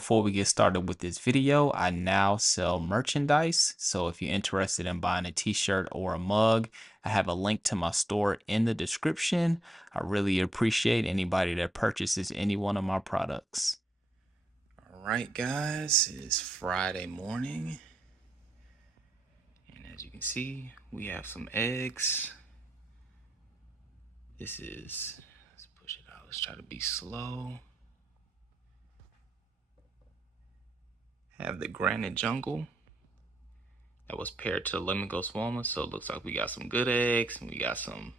before we get started with this video, I now sell merchandise. So if you're interested in buying a t-shirt or a mug, I have a link to my store in the description. I really appreciate anybody that purchases any one of my products. All right, guys, it's Friday morning. And as you can see, we have some eggs. Let's push it out. Let's try to be slow. Have the granite jungle that was paired to the lemon ghost Walma, so it looks like we got some good eggs and we got some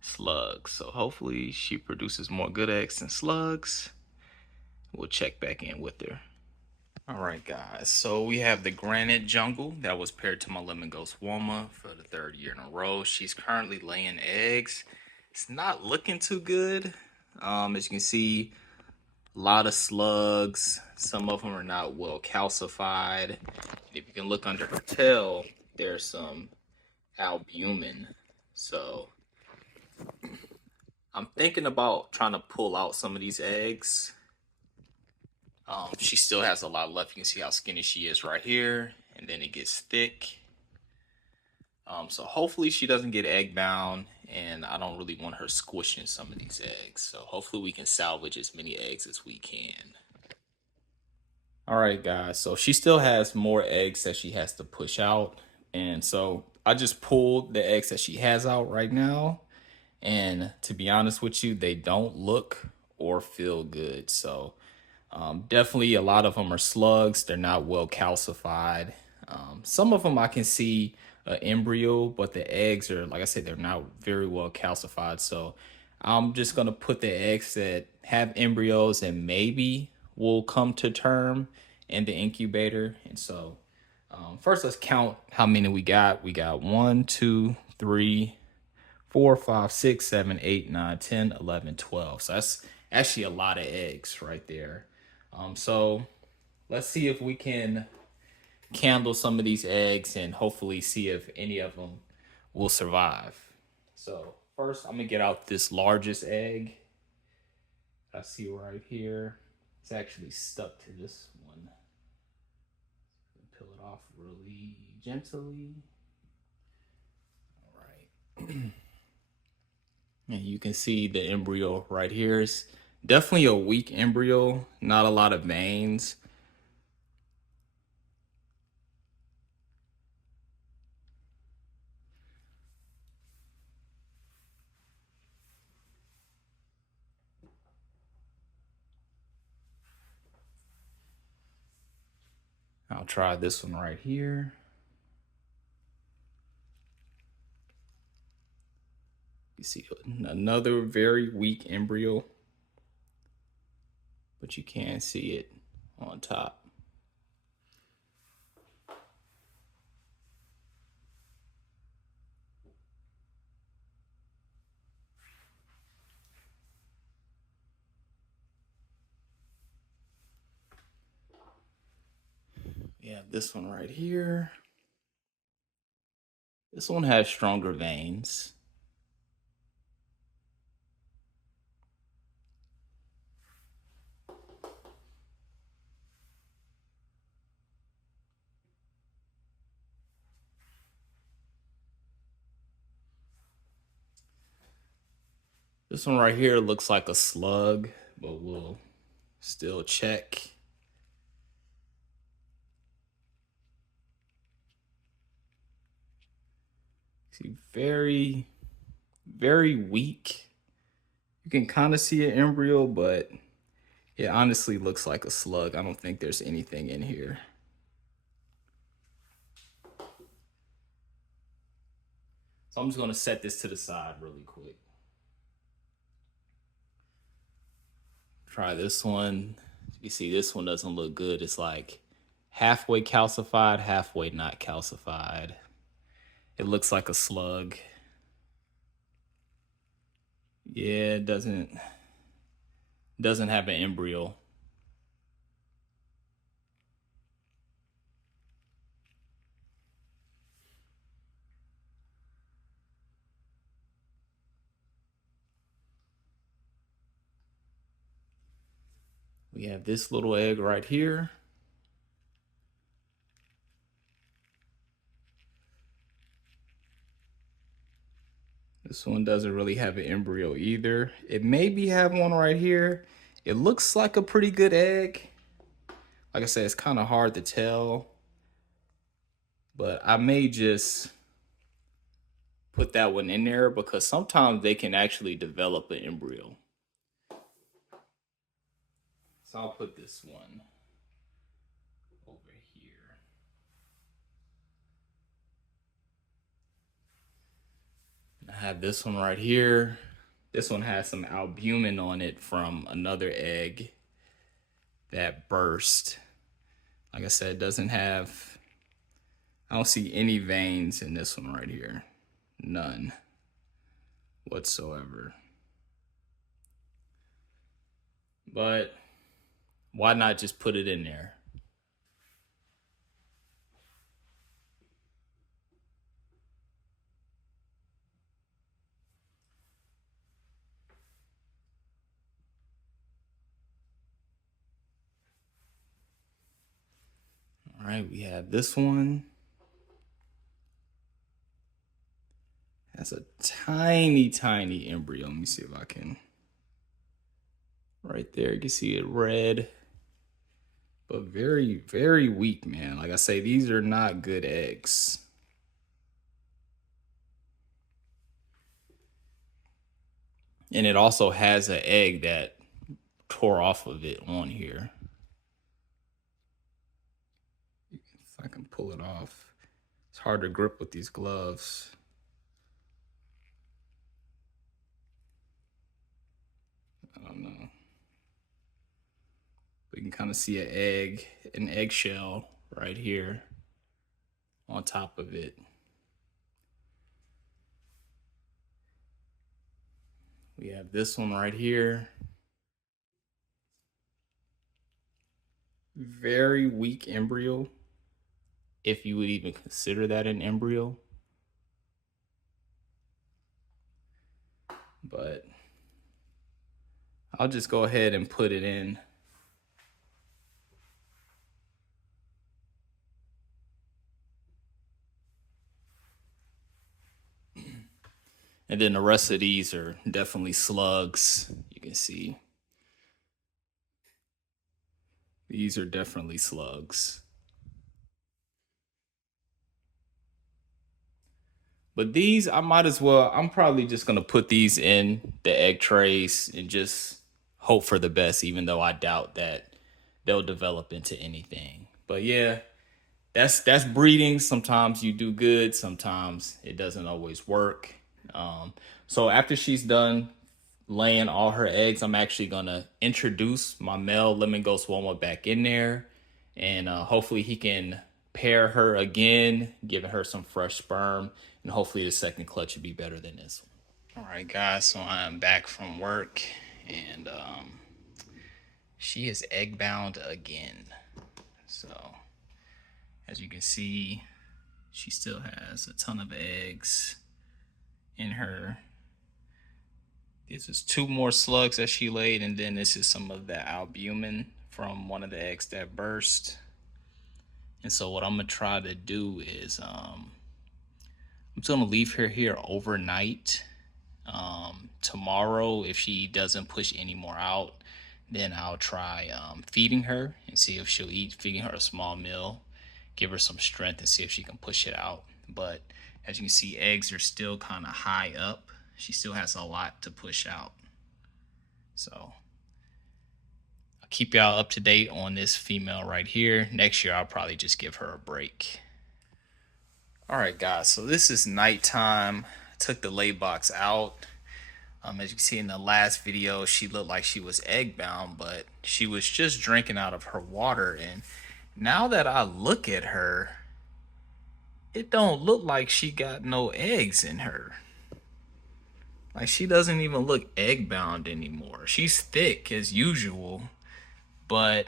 slugs. So hopefully she produces more good eggs than slugs. We'll check back in with her. All right, guys, so we have the granite jungle that was paired to my lemon ghost Walma for the 3rd year in a row. She's currently laying eggs. It's not looking too good. As you can see, a lot of slugs. Some of them are not well calcified. If you can look under her tail, there's some albumin. So I'm thinking about trying to pull out some of these eggs. She still has a lot left. You can see how skinny she is right here, and then it gets thick. So hopefully she doesn't get egg bound, and I don't really want her squishing some of these eggs. So hopefully we can salvage as many eggs as we can. All right, guys, so she still has more eggs that she has to push out. And so I just pulled the eggs that she has out right now. And to be honest with you, they don't look or feel good. So definitely a lot of them are slugs. They're not well calcified. Some of them I can see an embryo, but the eggs are, like I said, they're not very well calcified. So I'm just going to put the eggs that have embryos and maybe will come to term in the incubator. And so first, let's count how many we got. We got 1, 2, 3, 4, 5, 6, 7, 8, 9, 10, 11, 12. So that's actually a lot of eggs right there. So let's see if we can candle some of these eggs and hopefully see if any of them will survive. So first, I'm gonna get out this largest egg. I see right here. It's actually stuck to this one. Peel it off really gently. All right. And you can see the embryo right here is definitely a weak embryo, not a lot of veins. I'll try this one right here. You see another very weak embryo, but you can see it on top. Yeah, this one right here. This one has stronger veins. This one right here looks like a slug, but we'll still check. See, very, very weak. You can kind of see an embryo, but it honestly looks like a slug. I don't think there's anything in here. So I'm just gonna set this to the side really quick. Try this one. You see this one doesn't look good. It's like halfway calcified, halfway not calcified. It looks like a slug. Yeah, it doesn't have an embryo. We We have this little egg right here. This one doesn't really have an embryo either. It maybe have one right here. It looks like a pretty good egg. Like I said, it's kind of hard to tell, but I may just put that one in there because sometimes they can actually develop an embryo. So I'll put this one over here. I have this one right here. This one has some albumin on it from another egg that burst. Like I said, it doesn't have, I don't see any veins in this one right here. None whatsoever. But why not just put it in there? All right, we have this one. That's a tiny, tiny embryo. Let me see if I can. Right there, you can see it red. But very, very weak, man. Like I say, these are not good eggs. And it also has an egg that tore off of it on here. If I can pull it off. It's hard to grip with these gloves. I don't know. We can kind of see an eggshell right here on top of it. We have this one right here. Very weak embryo, if you would even consider that an embryo. But I'll just go ahead and put it in. And then the rest of these are definitely slugs. You can see. These are definitely slugs. But these, I might as well, I'm probably just going to put these in the egg trays and just hope for the best, even though I doubt that they'll develop into anything. But yeah, that's breeding. Sometimes you do good, sometimes it doesn't always work. So after she's done laying all her eggs, I'm actually gonna introduce my male lemon ghost Woma back in there, and hopefully he can pair her again, giving her some fresh sperm, and hopefully the second clutch would be better than this one. All right, guys, so I'm back from work, and she is egg bound again. So as you can see, she still has a ton of eggs in her. This is 2 more slugs that she laid, and then this is some of the albumin from one of the eggs that burst. And so what I'm gonna try to do is I'm just gonna leave her here overnight. Tomorrow, if she doesn't push any more out, then I'll try feeding her and see if she'll eat, feeding her a small meal, give her some strength and see if she can push it out. But as you can see, eggs are still kind of high up. She still has a lot to push out. So I'll keep y'all up to date on this female right here. Next year, I'll probably just give her a break. All right, guys, so this is nighttime. I took the lay box out. As you can see in the last video, she looked like she was egg bound, but she was just drinking out of her water. And now that I look at her, it don't look like she got no eggs in her. Like, she doesn't even look egg bound anymore. She's thick as usual, but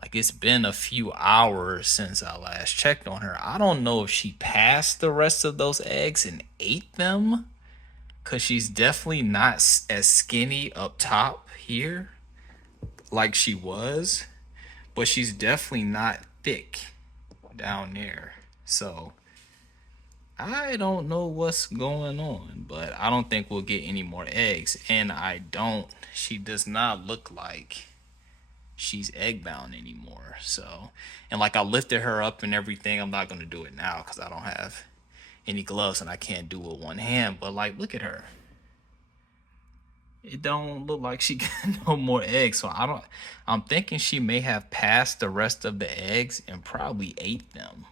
like, it's been a few hours since I last checked on her. I don't know if she passed the rest of those eggs and ate them, because she's definitely not as skinny up top here. like she was, but she's definitely not thick down there. So I don't know what's going on, but I don't think we'll get any more eggs. And she does not look like she's egg bound anymore. So, and like I lifted her up and everything. I'm not going to do it now because I don't have any gloves and I can't do it with one hand. But like, look at her. It don't look like she got no more eggs. So I'm thinking she may have passed the rest of the eggs and probably ate them.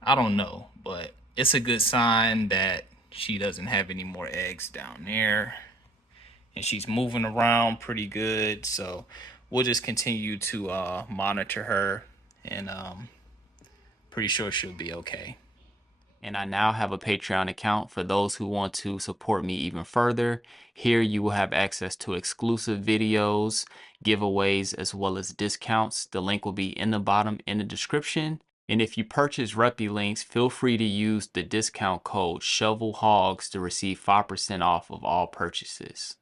I don't know, but it's a good sign that she doesn't have any more eggs down there. And she's moving around pretty good. So we'll just continue to monitor her, and pretty sure she'll be okay. And I now have a Patreon account for those who want to support me even further. Here you will have access to exclusive videos, giveaways, as well as discounts. The link will be in the bottom in the description. And if you purchase Reppy links, feel free to use the discount code shovelhogs to receive 5% off of all purchases.